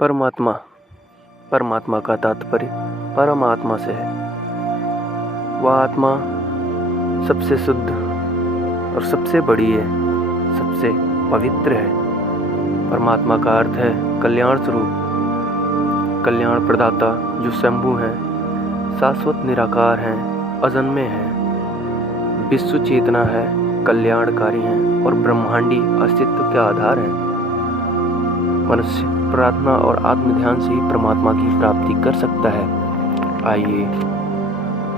परमात्मा परमात्मा का तात्पर्य परमात्मा से है। वह आत्मा सबसे शुद्ध और सबसे बड़ी है, सबसे पवित्र है। परमात्मा का अर्थ है कल्याण स्वरूप, कल्याण प्रदाता, जो शंभु हैं, शाश्वत निराकार हैं, अजन्मे हैं, विश्व चेतना है, कल्याणकारी हैं और ब्रह्मांडी अस्तित्व के आधार हैं। मनुष्य प्रार्थना और आत्म ध्यान से ही परमात्मा की प्राप्ति कर सकता है। आइए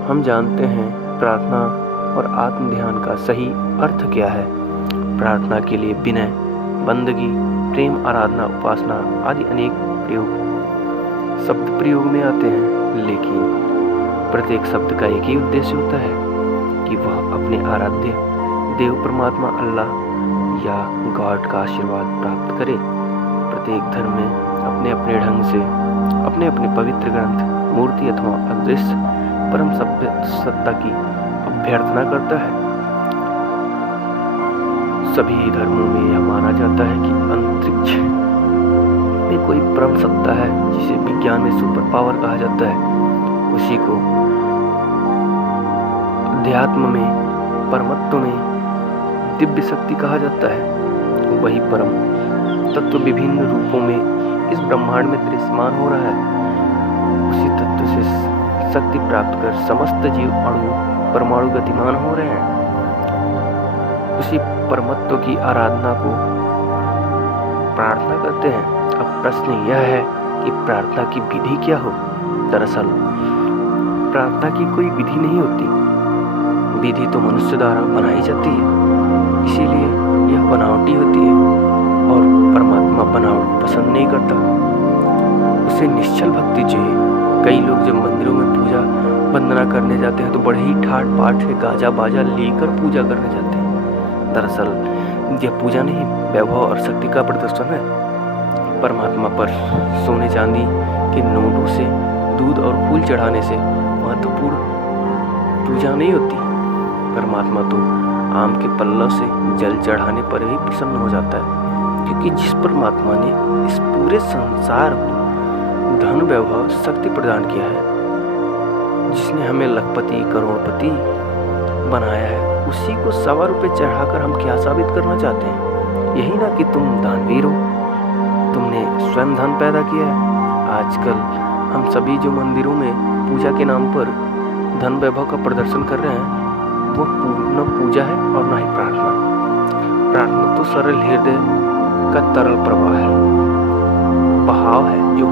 हम जानते हैं प्रार्थना और आत्म ध्यान का सही अर्थ क्या है। प्रार्थना के लिए विनय, बंदगी, प्रेम, आराधना, उपासना आदि अनेक प्रयोग शब्द प्रयोग में आते हैं, लेकिन प्रत्येक शब्द का एक ही उद्देश्य होता है कि वह अपने आराध्य देव परमात्मा अल्लाह या गॉड का आशीर्वाद प्राप्त करे। प्रत्येक धर्म में अपने अपने ढंग से अपने अपने पवित्र ग्रंथ, मूर्ति अथवा अदृश्य परम सत्ता की अभ्यर्थना करता है। सभी धर्मों में यह माना जाता है कि अंतरिक्ष में कोई परम सत्ता है जिसे विज्ञान में सुपर पावर कहा जाता है। उसी को अध्यात्म में, परमत्व में दिव्य शक्ति कहा जाता है। वही परम तत्व विभिन्न रूपों में इस ब्रह्मांड में दृश्यमान हो रहा है। उसी तत्व से शक्ति प्राप्त कर समस्त जीव, अणु, परमाणु गतिमान हो रहे हैं। उसी परमत्व की आराधना को प्रार्थना करते हैं। अब प्रश्न यह है कि प्रार्थना की विधि क्या हो। दरअसल प्रार्थना की कोई विधि नहीं होती। विधि तो मनुष्य द्वारा बनाई जाती है, इसीलिए यह बनावटी होती है और परमात्मा बनावट पसंद नहीं करता। उसे निश्चल भक्ति चाहिए। कई लोग जब मंदिरों में पूजा वंदना करने जाते हैं तो बड़े ही ठाट पाठ से गाजा बाजा लेकर पूजा करने जाते हैं। दरअसल यह पूजा नहीं, वैभव और शक्ति का प्रदर्शन है। परमात्मा पर सोने चांदी के नोटों से, दूध और फूल चढ़ाने से महत्वपूर्ण पूजा नहीं होती। परमात्मा तो आम के पल्लव से जल चढ़ाने पर ही प्रसन्न हो जाता है, क्योंकि जिस परमात्मा ने इस पूरे संसार को धन, वैभव, शक्ति प्रदान किया है, जिसने हमें लखपति, करोड़पति बनाया है, उसी को ₹100 चढ़ाकर हम क्या साबित करना चाहते हैं? यही ना कि तुम दानवीर हो, तुमने स्वयं धन पैदा किया है। आजकल हम सभी जो मंदिरों में पूजा के नाम पर धन, वैभव का प्रदर्शन कर रहे हैं, वो न पूजा है और न ही प्रार्थना। प्रार्थना तो सरल हृदय का तरल प्रवाह है, बहाव है, जो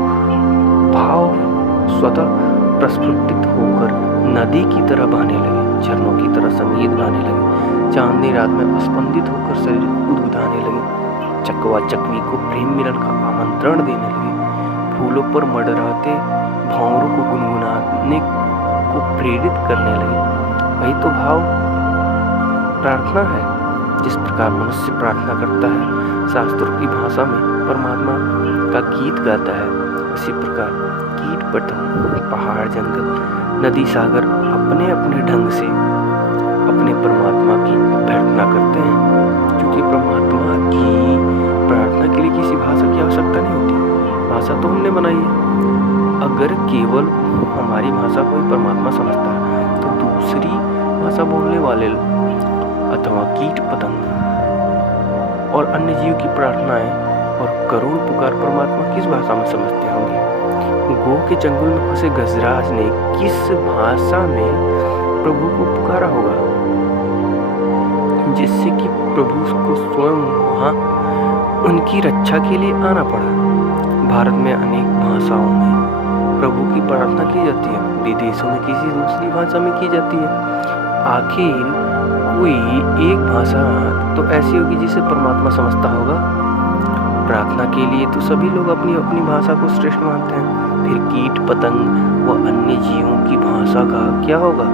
भाव स्वतः प्रस्फुटित होकर नदी की तरह बहने लगे, झरनों की तरह संगीत गाने लगे, चांदनी रात में स्पंदित होकर शरीर गुदगुदाने लगे, चकवा चकवी को प्रेम मिलन का आमंत्रण देने लगे, फूलों पर मंडराते भंवरों को गुनगुनाने को प्रेरित करने लगे। वही तो भाव प्रार्थना है। जिस प्रकार मनुष्य प्रार्थना करता है, शास्त्रों की भाषा में परमात्मा का गीत गाता है, उसी प्रकार कीट पतंग, पहाड़, जंगल, नदी, सागर अपने अपने ढंग से अपने परमात्मा की अभ्यर्थना करते हैं, क्योंकि परमात्मा की प्रार्थना के लिए किसी भाषा की आवश्यकता नहीं होती। भाषा तो हमने बनाई है। अगर केवल हमारी भाषा को ही परमात्मा समझता है तो दूसरी भाषा बोलने वाले अथवा कीट पतंग और अन्य जीव की प्रार्थनाएं और करुण पुकार परमात्मा किस भाषा में समझते होंगे? गो के जंगल में फंसे गजराज ने किस भाषा में प्रभु को पुकारा होगा, जिससे कि प्रभु को स्वयं वहां उनकी रक्षा के लिए आना पड़ा। भारत में अनेक भाषाओं में प्रभु की प्रार्थना की जाती है, विदेशों में किसी दूसरी भाषा में की जाती है। आखिर कोई एक भाषा तो ऐसी होगी जिसे परमात्मा समझता होगा। प्रार्थना के लिए तो सभी लोग अपनी अपनी भाषा को श्रेष्ठ मानते हैं, फिर कीट पतंग व अन्य जीवों की भाषा का क्या होगा?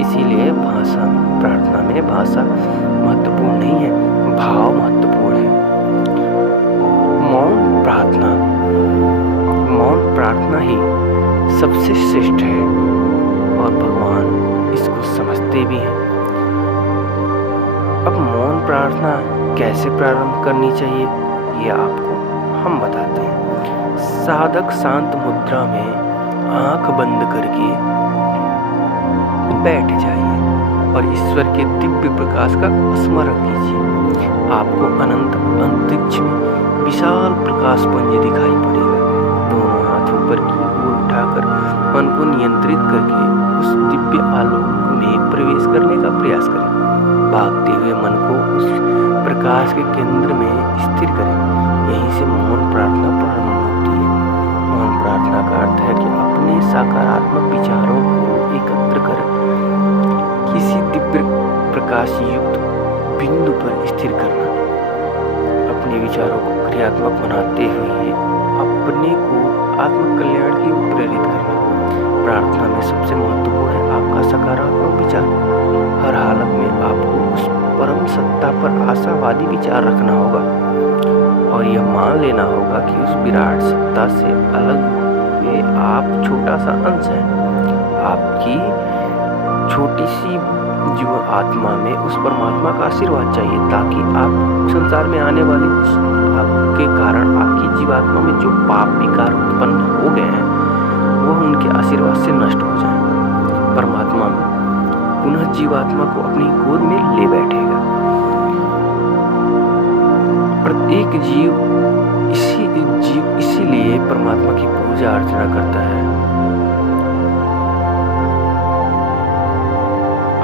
इसीलिए प्रार्थना में भाषा महत्वपूर्ण नहीं है, भाव महत्वपूर्ण है। मौन प्रार्थना ही सबसे श्रेष्ठ है और भगवान इसको समझते भी हैं। अब मौन प्रार्थना कैसे प्रारंभ करनी चाहिए, ये आपको हम बताते हैं। साधक शांत मुद्रा में आंख बंद करके बैठ जाइए और ईश्वर के दिव्य प्रकाश का स्मरण कीजिए। आपको अनंत अंतरिक्ष में विशाल प्रकाश पुंज दिखाई पड़ेगा। दोनों हाथ ऊपर की ओर उठाकर मन को नियंत्रित करके उस दिव्य आलोक में प्रवेश करने का प्रयास करें। भागते हुए मन को उस प्रकाश के केंद्र में स्थिर करें। यहीं से मौन प्रार्थना प्रारंभ होती है। मौन प्रार्थना का अर्थ है कि अपने सकारात्मक विचारों को एकत्र कर किसी दिव्य प्रकाश युक्त बिंदु पर स्थिर करना। अपने विचारों को क्रियात्मक बनाते हुए अपने को आत्म कल्याण की ओर प्रेरित करना। प्रार्थना में सबसे महत्वपूर्ण है आपका सकारात्मक विचार। हर हालत में आपको उस परम सत्ता पर आशावादी विचार रखना होगा और यह मान लेना होगा कि उस विराट सत्ता से अलग हुए आप छोटा सा अंश है। आपकी छोटी सी जीव आत्मा में उस परमात्मा का आशीर्वाद चाहिए ताकि आप संसार में आने वाले आपके कारण आपकी जीवात्मा में जो पाप विकार उत्पन्न हो गए हैं वह उनके आशीर्वाद से नष्ट हो जाए। परमात्मा पुनः जीवात्मा को अपनी गोद में ले बैठेगा। प्रत्येक जीव इसीलिए परमात्मा की पूजा अर्चना करता है।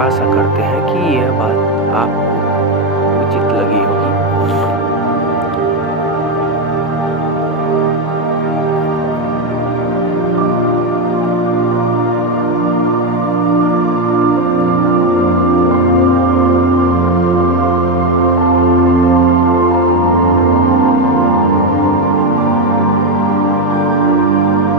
आशा करते हैं कि यह बात आपको उचित लगी होगी।